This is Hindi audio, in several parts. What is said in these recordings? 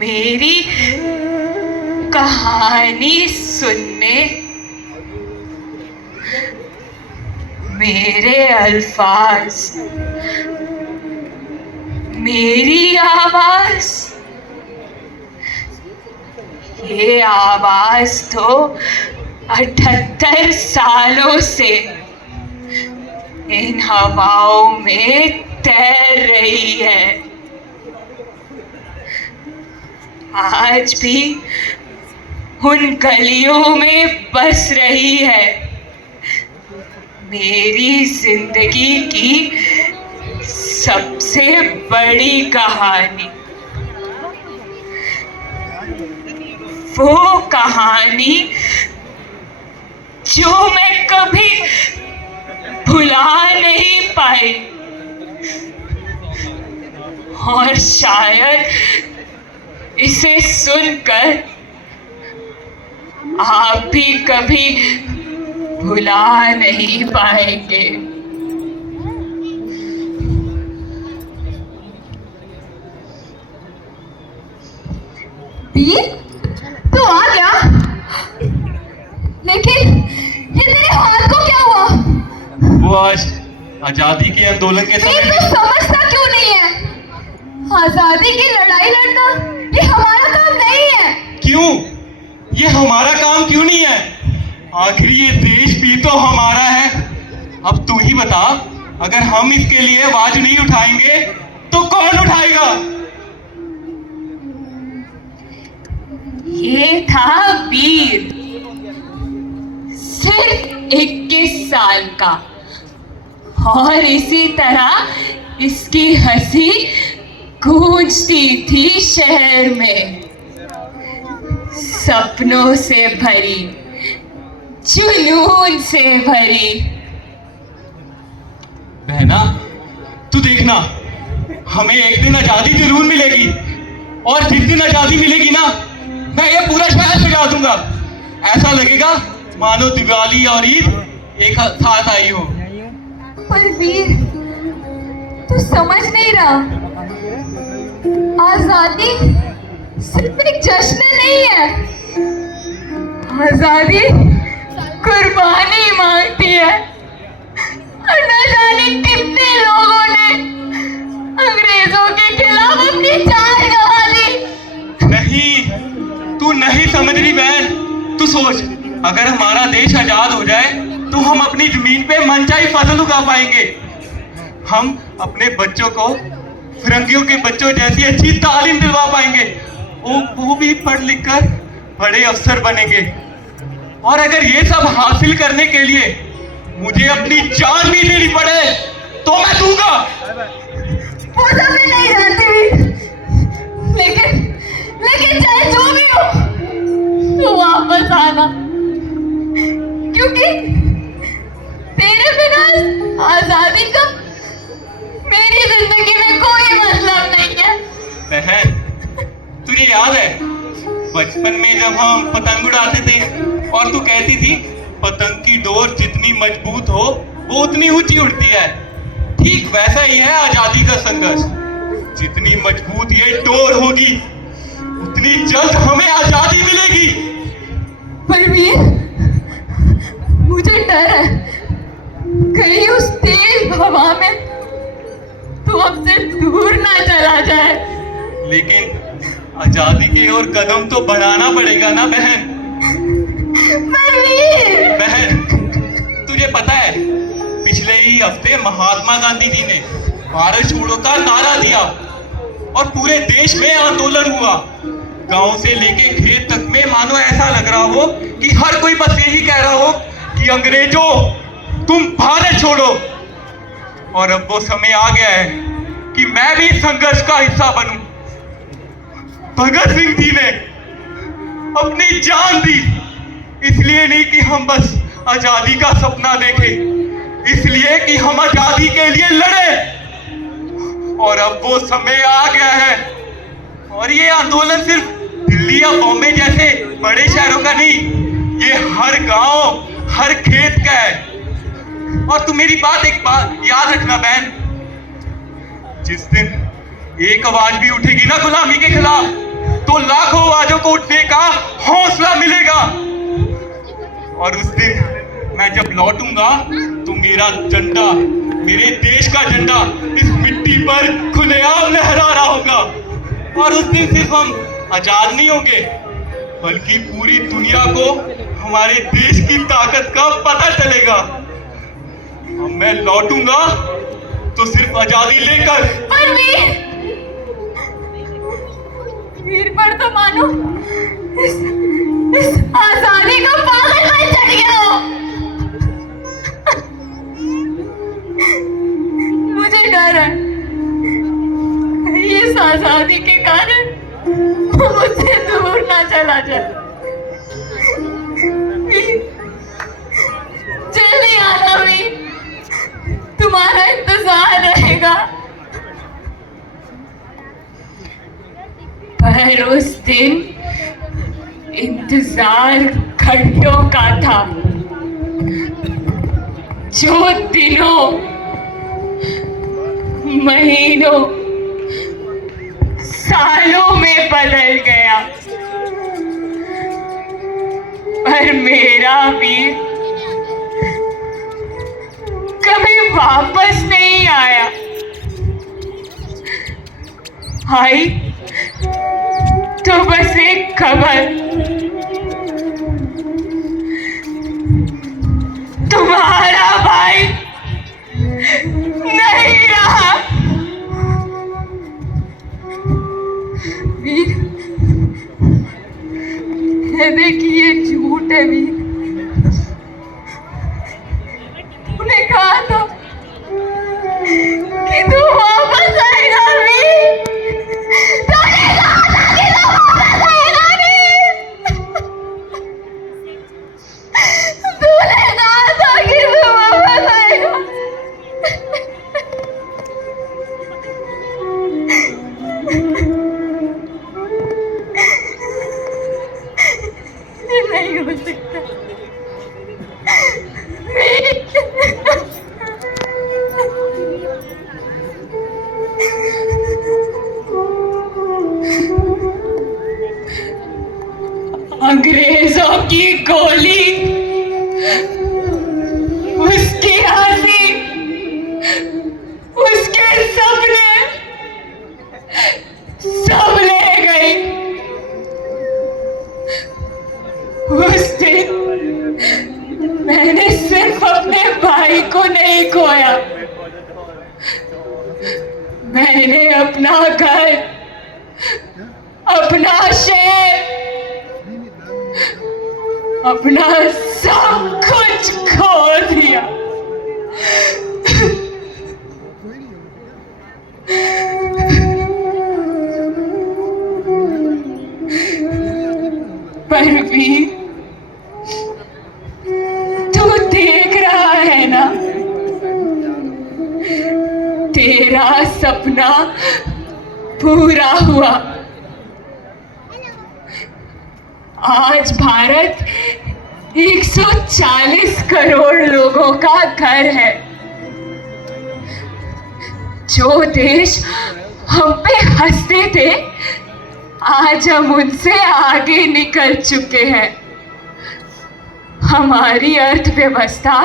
मेरी कहानी सुनने, मेरे अल्फाज, मेरी आवाज, ये आवाज तो 78 सालों से इन हवाओं में तैर रही है। आज भी उन गलियों में बस रही है। मेरी जिंदगी की सबसे बड़ी कहानी, वो कहानी जो मैं कभी भुला नहीं पाई, और शायद इसे सुनकर आप भी कभी भुला नहीं पाएंगे। वीर, तू आ गया, लेकिन ये तेरे हाथ को क्या हुआ? वो आज आजादी के आंदोलन के समय वीर, तू समझता क्यों नहीं है? आजादी की लड़ाई लड़ना ये हमारा काम नहीं है। क्यों? ये हमारा काम क्यों नहीं है? आखिर ये देश भी तो हमारा है। अब तू ही बता, अगर हम इसके लिए आवाज नहीं उठाएंगे तो कौन उठाएगा? ये था वीर, सिर्फ 21 साल का, और इसी तरह इसकी हंसी गूंजती थी शहर में, सपनों से भरी, जुनून से भरी। बहना, तू देखना, हमें एक दिन आजादी जरूर मिलेगी, और जिस दिन आजादी मिलेगी ना, मैं ये पूरा शहर सजा दूंगा। ऐसा लगेगा मानो दिवाली और ईद एक साथ आई हो। पर वीर, तू समझ नहीं रहा, आजादी सिर्फ एक जश्न नहीं है। आजादी कुर्बानी मांगती है, और न जाने कितने लोगों ने अंग्रेजों के खिलाफ अपनी जान गंवा दी। नहीं, तू नहीं समझ रही बहन। तू सोच, अगर हमारा देश आजाद हो जाए तो हम अपनी जमीन पे मनचाही फसल उगा पाएंगे। हम अपने बच्चों को फिरंगियों के बच्चों जैसी अच्छी तालीम दिलवा पाएंगे। वो भी पढ़ लिख कर बड़े अफसर बनेंगे। और अगर ये सब हासिल करने के लिए मुझे अपनी जान भी देनी पड़े तो मैं दूंगा। वो सब मैं नहीं जानती, लेकिन चाहे जो भी हो, तू वापस आना, क्योंकि तेरे बिना आजादी का मेरी जिंदगी में कोई मतलब नहीं है। बहन, तुझे याद है बचपन में जब हम पतंग उड़ाते थे और तू कहती थी पतंग की डोर जितनी मजबूत हो वो उतनी ऊंची उड़ती है। ठीक वैसा ही है आजादी का संघर्ष। जितनी मजबूत ये डोर होगी उतनी जल्द हमें आजादी मिलेगी। पर वीर, मुझे डर है कहीं उस तेज हवा में तू हमसे दूर ना चला जाए। लेकिन आजादी की ओर कदम तो बढ़ाना पड़ेगा ना बहन। बहन, तुझे पता है पिछले ही हफ्ते महात्मा गांधी जी ने भारत छोड़ो का नारा दिया और पूरे देश में आंदोलन हुआ। गांव से लेके खेत तक में मानो ऐसा लग रहा हो कि हर कोई बस यही कह रहा हो कि अंग्रेजों तुम भारत छोड़ो। और अब वो समय आ गया है कि मैं भी संघर्ष का हिस्सा बनूं। भगत सिंह जी ने अपनी जान दी, इसलिए नहीं कि हम बस आजादी का सपना देखें, इसलिए कि हम आजादी के लिए लड़े। और अब वो समय आ गया है, और ये आंदोलन सिर्फ दिल्ली या बॉम्बे जैसे बड़े शहरों का नहीं, ये हर गांव, हर खेत का है। और तू मेरी एक बात याद रखना बहन, जिस दिन एक आवाज भी उठेगी ना गुलामी के खिलाफ, तो लाखों आवाजों को उठने का हौसला मिलेगा। और उस दिन मैं जब लौटूंगा तो मेरा झंडा, मेरे देश का झंडा इस मिट्टी पर खुलेआम लहरा रहा होगा। और उस दिन सिर्फ हम आजाद नहीं होंगे, बल्कि पूरी दुनिया को हमारे देश की ताकत का पता चलेगा। अब मैं लौटूंगा तो सिर्फ आजादी लेकर। पर वीर पर तो मानो इस आजादी का पागलपन चढ़ गया हो। मुझे डर है इस आजादी के कारण मुझसे दूर ना चला जाए। जल्दी आना वीर, तुम्हारा इंतजार रहेगा। पर उस दिन इंतजार घंटों का था, जो दिनों, महीनों, सालों में बदल गया। पर मेरा वीर कभी वापस नहीं आया। आई तो बस एक खबर, तुम्हारा भाई नहीं रहा। वीर, ये देखिए झूठ है वीर। उन्हें कहा था कि तू वापस आएगा वीर। तूने कहा था कि तू वापस आएगा वीर। तूने कहा था कि तू वापस आएगा। ये नहीं हो सकता अंग्रेजों की गोली, उसकी हंसी, उसके सपने सब ले गई। उस दिन मैंने सिर्फ अपने भाई को नहीं खोया, मैंने अपना घर, अपना शहर, अपना सब कुछ खो दिया। पर भी तू देख रहा है ना, तेरा सपना पूरा हुआ। आज भारत 140 करोड़ लोगों का घर है। जो देश हम पे हंसते थे, आज हम उनसे आगे निकल चुके हैं। हमारी अर्थव्यवस्था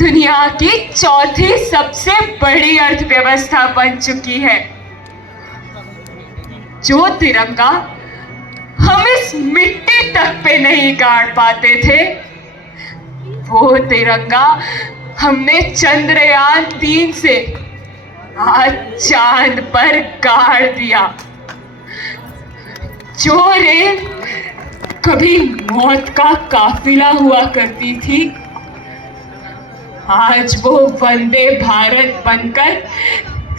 दुनिया की चौथी सबसे बड़ी अर्थव्यवस्था बन चुकी है। जो तिरंगा हम इस मिट्टी तक पे नहीं गाड़ पाते थे, वो तिरंगा हमने चंद्रयान 3 से आज चांद पर गाड़ दिया। जो रेल कभी मौत का काफिला हुआ करती थी, आज वो वंदे भारत बनकर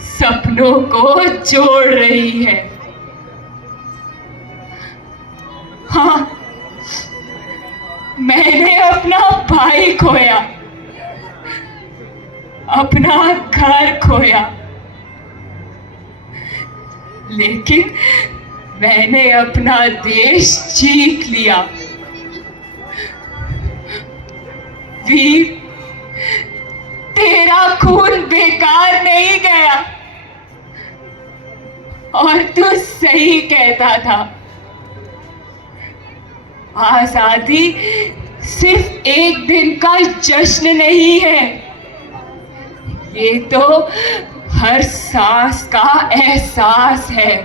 सपनों को जोड़ रही है। हाँ, मैंने अपना भाई खोया, अपना घर खोया, लेकिन मैंने अपना देश जीत लिया। वीर, तेरा खून बेकार नहीं गया। और तू सही कहता था, आजादी सिर्फ एक दिन का जश्न नहीं है, ये तो हर सांस का एहसास है।